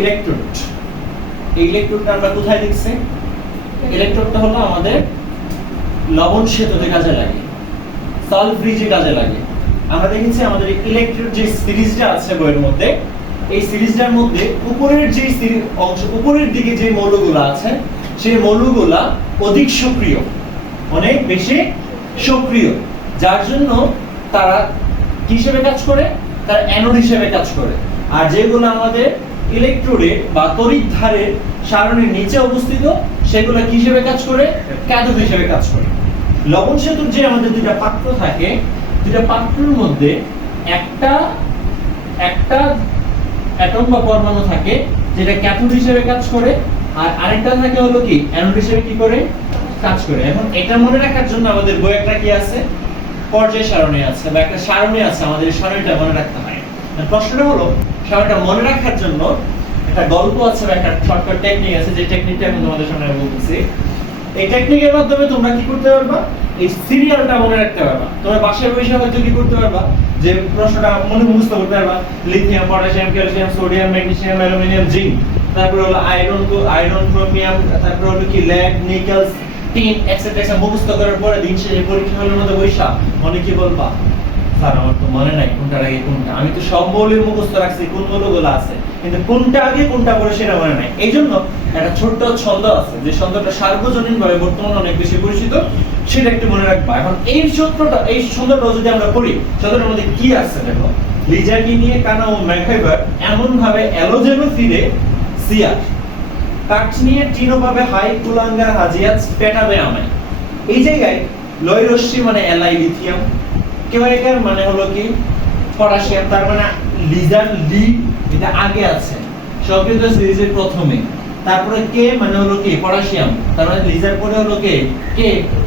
Electrode. এই ইলেকট্রোডটা আমরা কোথায় লিখছি? ইলেকট্রোডটা হলো আমাদের লবণ সেতুতে কাজে লাগে, সল্ট ব্রিজে কাজে লাগে। আমরা দেখেছি আমাদের ইলেকট্রোড যে সিরিজটা আছে বইয়ের মধ্যে, এই সিরিজটার মধ্যে উপরের যে অংশ, উপরের দিকে যে মৌলগুলো আছে, সেই মৌলগুলা অধিক সক্রিয়, অনেক বেশি সক্রিয়, যার জন্য তারা কি হিসেবে কাজ করে? তার অ্যানোড হিসেবে কাজ করে। আর যেগুলো আমাদের ইলেকট্রোডে বা তড়িৎধারের সারণীর নিচে অবস্থিত, সেগুলো কি হিসেবে কাজ করে? ক্যাথোড হিসেবে কাজ করে। লবণ সেতুর যে আমাদের দুইটা পাত্র থাকে, দুইটা পাত্রের মধ্যে একটা অ্যাটম বা পরমাণু থাকে যেটা ক্যাথোড হিসেবে কাজ করে, আর আরেকটা থাকে হলো কি অ্যানোড হিসেবে কি করে কাজ করে। এখন এটা মনে রাখার জন্য আমাদের বই একটা কি আছে? পর্যায় সারণী আছে বা একটা সারণী আছে, আমাদের সারণীটা মনে রাখতে হয়। প্রশ্নটা হলো সারণীটা মনে রাখার জন্য একটা গল্প আছে বা একটা শর্টকাট টেকনিক আছে, যে টেকনিকটা আমি তোমাদের সামনে বলতেছি। এই টেকনিকের মাধ্যমে তোমরা কি করতে পারবা? এই সিরিয়ালটা মনে রাখতে পারবা। তোমরা বাসায় বসে হয়তো কি করতে পারবা, যে প্রশ্নটা মনে মুখস্থ করতে পারবা। Lithium, potassium, calcium, sodium, magnesium, aluminium, zinc, তারপর হলো আয়রন, ক্রোমিয়াম, তারপর হলো কি লেড, নিকেল, টিন, এটসেট্রা মুখস্থ করার পরে দিন শেষে পরীক্ষা হলের মধ্যে বৈশা মনে কি বলবা? স্যার আমার তো মনে নাই কোনটার আগে কোনটা, আমি তো সব মৌলই মুখস্থ রাখছি, কোন মৌলগুলো আছে, কিন্তু কোনটা আগে কোনটা পরে সেটা মনে নাই। এই জন্য একটা ছোট্ট ছন্দ আছে, যে ছন্দটা সার্বজনীন ভাবে বর্তমানে অনেক বেশি পরিচিত, সেটা একটু মনে রাখবা। এখন এই সূত্রটা, এই ছন্দটা যদি আমরা পড়ি, ছন্দটার মধ্যে কি আছে দেখো। লিজাকে নিয়ে কানা ও ম্যাকহাইবার এমন ভাবে এলোজেনো ফিরে সিয়ার, কাঠ নিয়ে টিনো পাবে হাই, কুলাঙ্গার হাজিয়াজ পেটাবে আমায়। এই জায়গায় লয় রশ্মি মানে এলাই লিথিয়াম, কেওয়াইকার মানে হলো কি পটাশিয়াম, তার মানে লিজার লি এটা আগে আছে সংকৃত সিরিজের প্রথমে। তারপরে কে মানে হলো কি পটাশিয়াম, তার মানে লিজার পরে হলো কে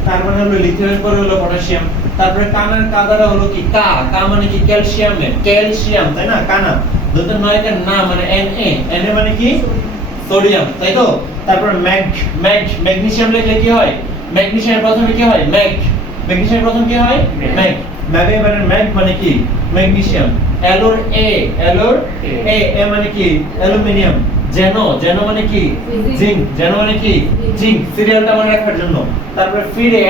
তার মানে হলো লিথিয়ামের পরে হলো পটাশিয়াম। তারপরে কানার কাদারা হলো কি কা মানে কি ক্যালসিয়াম, তাই না? কানা দুটো নয়কার না মানে Na মানে কি সোডিয়াম, তাই তো? তারপর ম্যাগনেসিয়াম লিখলে কি হয়? ম্যাগনেসিয়ামের প্রথমে কি হয়? ম্যাগনেসিয়ামের প্রথমে কি হয়? ম্যাগ মানে কি ম্যাগনেসিয়াম। অ্যালোর এ মানে কি অ্যালুমিনিয়াম। জেন মানে কি জিঙ্ক, সিরিয়ালটা মনে রাখার জন্য। তারপরে ফিরে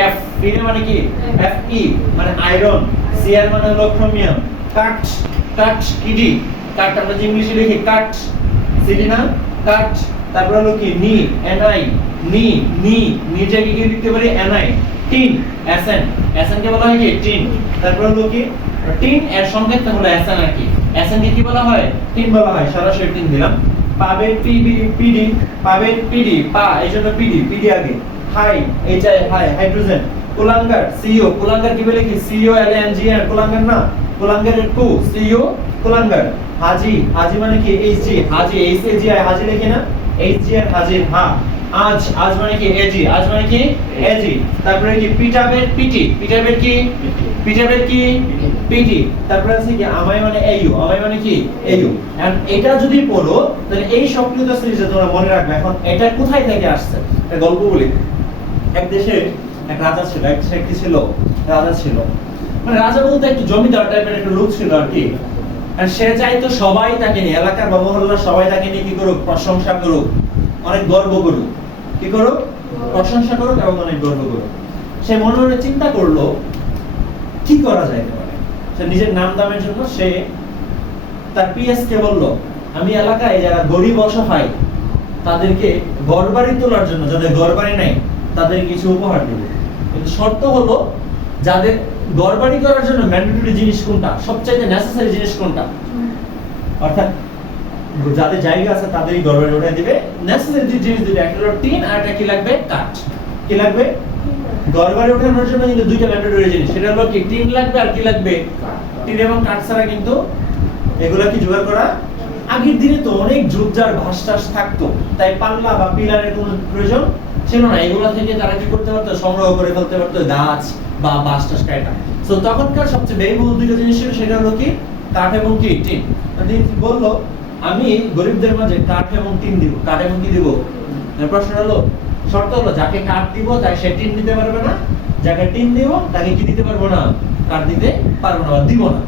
মানে কি Fe মানে আয়রন, Cr মানে হলো ক্রোমিয়াম। কাট কিডি, কাট আমরা ইংলিশে লিখি কাট, সিডি না কাট। তারপর হলো কি নিজাকে কি লিখতে পারি Ni। টিন Sn কে বলা হয় কি টিন। তারপর হলো কি টিন এর সংকেত হলো Sn আর কি, Sn কে কি বলা হয়? টিন বলা হয়। সরাসরি টিন দিলাম। পাবে পিডি পা, এইজন্য পিডি আগে। হাই হাইড্রোজেন। কুলাঙ্গার কুলাঙ্গার কি বলে কি COLANGR, কুলাঙ্গার না, কুলাঙ্গারের টু CO কুলাঙ্গার। হাজি মানে কি HG, হাজি লিখি না HGR হাজির হা। আজ মানে কি এজি। তারপরে কি পিটাবের পিটি। তারপরে আছে কি আমায় মানে কি AU। এন্ড এটা যদি পড়ো তাহলে এই সক্রিয়তা সিরিজে তোমরা মনে রাখবে। এখন এটা কোথায় থেকে আসছে? একটা গল্প বলি। এক দেশে এক রাজা ছিল, রাজা ছিল, মানে রাজা বলতে একটু জমিদার টাইপের একটা লোক ছিল আর কি। আর সে চাইতো সবাই তাকে নিয়ে, এলাকার বা মহল্লার সবাই তাকে নিয়ে কি করুক? প্রশংসা করুক, অনেক গর্ব করুক। কি করুক? প্রশংসা করুক এবং অনেক গর্ব করুক। সে মনে মনে চিন্তা করলো কি করা যাইতে পারে। সে নিজের নাম দামের জন্য সে তার PS কে বলল, আমি এলাকায় যারা গরিব অসহায় তাদেরকে ঘরবাড়ি তোলার জন্য, যাদের ঘরবাড়ি নাই তাদের কিছু উপহার দেব। কিন্তু শর্ত হলো যাদের ঘরবাড়ি করার জন্য ম্যান্ডেটরি জিনিস কোনটা, সবচেয়ে নেসেসারি জিনিস কোনটা, অর্থাৎ যাদের জায়গা আছে তাদেরই ঘরবাড়ি উঠাই দিবে। নেসেসারি জিনিস দিবে, একটা হলো টিন আর একটা কি লাগবে? কাঠ। কি লাগবে? ঘরবাড়ি ওঠানোর জন্য কিন্তু দুইটা ম্যান্ডেটরি জিনিস, সেটা হলো কি টিন লাগবে আর কি লাগবে? টিন এবং কাঠ ছাড়া কিন্তু এগুলা কি জোগাড় করা। আগের দিনে তো অনেক ঝোপঝাড় ঘাস-টাস থাকতো, তাই পাল্লা বা পিলারের কোনো প্রয়োজন ছিল না। এগুলা থেকে তারা কি করতে পারতো? সংগ্রহ করে ফেলতে পারতো গাছ বা বাঁশ-টাস কাটা। সো তখনকার সবচেয়ে ব্যয়বহুল দুইটা জিনিস ছিল, সেটা হলো কি কাঠ এবং কি টিন। বললো আমি গরিবদের মাঝে কাঠ এবং টিন দিব। কাঠ এবং কি দিব? প্রশ্ন হলো, শর্ত হলো যাকে কাঠ দিব তাই সে টিন দিতে পারবে না, যাকে টিন দিব তাকে কি দিতে পারবো না? কাঠ দিতে পারবো না বা দিব না।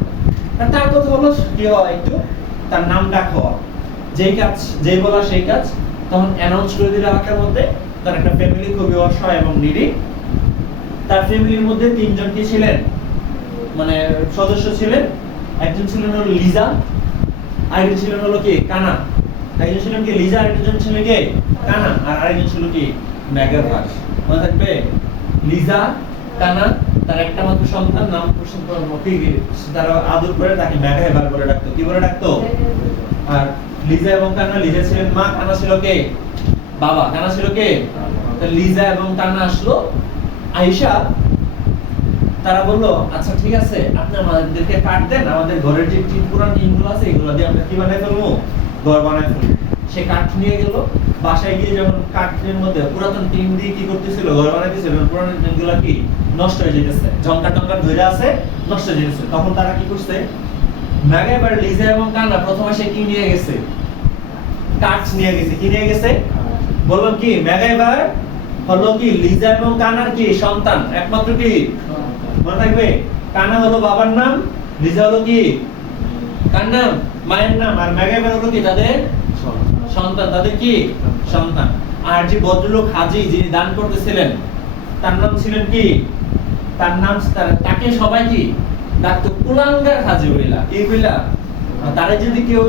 তার কথা হলো কি হয় একটু তার নাম ডাক হওয়া। যেই বলা সেই কাজ, তখন অ্যানাউন্স করে দিল এলাকার মধ্যে তার একটা ফ্যামিলি খুবই অসহায় এবং নিডি। তার ফ্যামিলির মধ্যে তিনজন কি ছিলেন, মানে সদস্য ছিলেন। একজন ছিলেন হলো লিজা, আরেকজন ছিলেন হলো কি কানা। একজন ছিলেন কি লিজা, আরেকজন ছিলেন কি কানা, আর আরেকজন ছিল কি ম্যাগাভার। মনে থাকবে, লিজা, কানা, তার একটা মাত্র সন্তান, নাম তারা আদর করে তাকে ম্যাগাভার বলে ডাকতো। কি বলে ডাকতো? আর লিজা এবং কানা, লিজা ছিলেন মা, কানা ছিল কে বাবা। কানা ছিল কে? লিজা এবং কানা আসলো, আয়েশা তারা বললো আচ্ছা ঠিক আছে, আপনি আমাদেরকে কাট দেন, আমাদের ঘরের যে টিন পুরান টিনগুলো আছে এগুলো দিয়ে আমরা কি বানাই ফেলবো, ঘর বানাই ফেলবো। সে কাঠ নিয়ে গেল, বাসায় গিয়ে যখন কাঠের মধ্যে পুরাতন টিন দিয়ে কি করতেছিল, ঘর বানাইতেছিল, পুরান টিনগুলো কি নষ্ট হয়ে যেতেছে, ঝঙ্কা টঙ্কা ধরে আছে, নষ্ট হয়ে যেতেছে। তখন তারা কি করছে, ম্যাগাইভার, লিজা এবং কানা প্রথমে সে কি নিয়ে গেছে, কাঠ নিয়ে গেছে। কি নিয়ে গেছে বললাম? কি ম্যাগাইভার হলো কি লিজা এবং কানার কি সন্তান, একমাত্র কি মনে থাকবে, কানা হলো বাবার নাম, লিজা হলো কি কার নাম, মায়ের নাম, আর ম্যাগাইভার হলো কি তাদের সন্তান, তাদের কি সন্তান। আর যে ভদ্রলোক হাজী যিনি দান করতেছিলেন তার নাম ছিলেন কি, তার নাম তাকে সবাই কি ডাকতো কুলাঙ্গার হাজী বইলা। কি বইলা? তারে যদি কেউ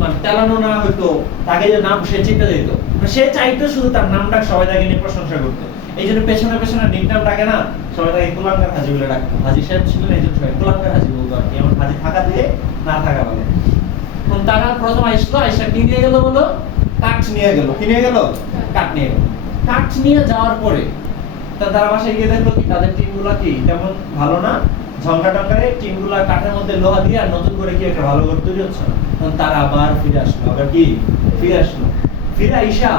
মানে চালানো না হইতো, তাকে যে নাম সে চিন্তা দিত, সে চাইতো শুধু তার নামটা সবাই তাকে নিয়ে প্রশংসা করতে। এই জন্য পেছনে পেছনে নিক নাম ডাকে না, সবাই তাকে কুলাঙ্গার হাজী বলে ডাকতো। হাজী সাহেব ছিলেন এই জন্য সবাই কুলাঙ্গার হাজী বলতো আর কি, এমন হাজী থাকা দিয়ে না থাকা বলে। তারা প্রথম আসলো, আয়েশা কি নিয়ে গেল বলো, কাঠ নিয়ে গেল। কি নিয়ে গেল? কাঠ নিয়ে গেল। কাঠ নিয়ে যাওয়ার পরে তারা বাসায় গিয়ে দেখলো কি তাদের টিমগুলো কি তেমন ভালো না, ঝঙ্কা টঙ্কারে টিমগুলো কাঠের মধ্যে লোহা দিয়ে আর নতুন করে কি একটা ভালো করে তৈরি হচ্ছে না। তখন তারা আবার ফিরে আসলো, আবার কি ফিরে আসলো। ফিরে আইসা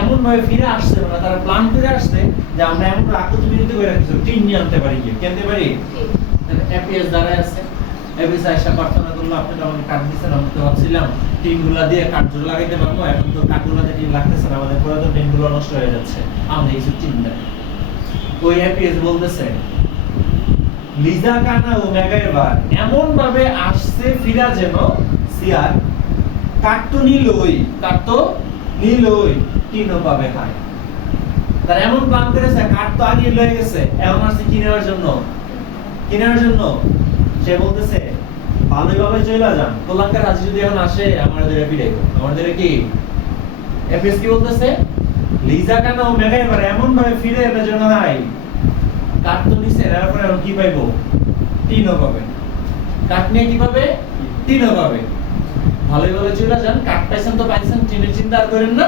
এমন ভাবে ফিরে আসছে, মানে তারা প্ল্যান করে আসছে যে আমরা এমন আকৃতি বিরতি করে রাখছি টিন নিয়ে আনতে পারি, কি কিনতে পারি। এপিএস দাঁড়ায় আছে, এপিএস আইসা প্রার্থনা করলো, আপনি তো আমাকে কাঠ দিচ্ছেন, আমি তো ভাবছিলাম টিনগুলা দিয়ে কাঠ জোড়া লাগাইতে পারবো, এখন তো কাঠগুলাতে টিন লাগতেছে না, আমাদের পুরাতন টিনগুলো নষ্ট হয়ে যাচ্ছে, আমাদের কিছু টিন দেন। ওই এপিএস বলতেছে লিজা, কানা ও ম্যাগাইভার এমন ভাবে আসছে ফিরা যেন সিয়ার কাঠ তো নিলই, কাঠ তো নিলই, টিনও পাবে হায়। তার এমন প্ল্যান করেছে, কাঠ তো আগে লয়ে গেছে, এখন আসছে কি নেওয়ার জন্য, কি নেওয়ার জন্য। সে বলতেছে ভালোই ভাবে চলে যান, কুলাঙ্গার হাজী যদি এখন আসে আমাদের ফিরে, আমাদের কি এপিএস কি বলতেছে, লিজা, কানা ও ম্যাগাইভার এমন ভাবে ফিরে এলে যেন হয় কাঠ তো নিছে, এরপরে আর কি পাইবো, টিনও পাবে। কাঠ নিয়ে কি পাবে, টিনও পাবে। ভালোই ভাবে চলে যান, কাঠ পাইছেন তো পাইছেন, টিনের চিন্তা আর করেন না।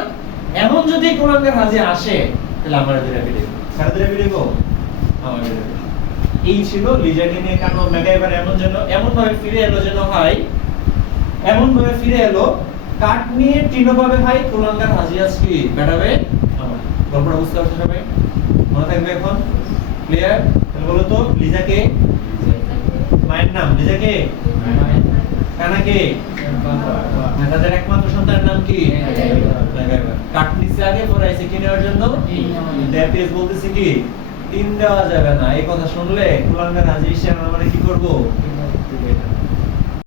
এমন যদি কুলাঙ্গার হাজী আসে তাহলে আমাদের ফিরে, সারাদিনে ফিরে আমাদের। এই ছিল লিজাকে নিয়ে কানা ও ম্যাগাইভার এমন ভাবে ফিরে এলো যেন হয়, এমন ভাবে ফিরে এলো কাঠ নিয়ে টিনও পাবে ভাই, কুলাঙ্গার হাজী আজকে বেটাবে আমার। গল্পটা বুঝতে পারছো সবাই? মনে থাকবে এখন? ক্লিয়ার? তাহলে বলো তো, লিজা কে? মায়ের নাম। লিজা কে? কানা কে? তাদের একমাত্র সন্তানের নাম কি? কাঠ নিচে আগে পড়াইছে কি নেওয়ার জন্য? এপিএস বলতেছে কি টিন দেওয়া যাবে না। এই কথা শুনলে কুলাঙ্গার হাজী এসে আমরা কি করব,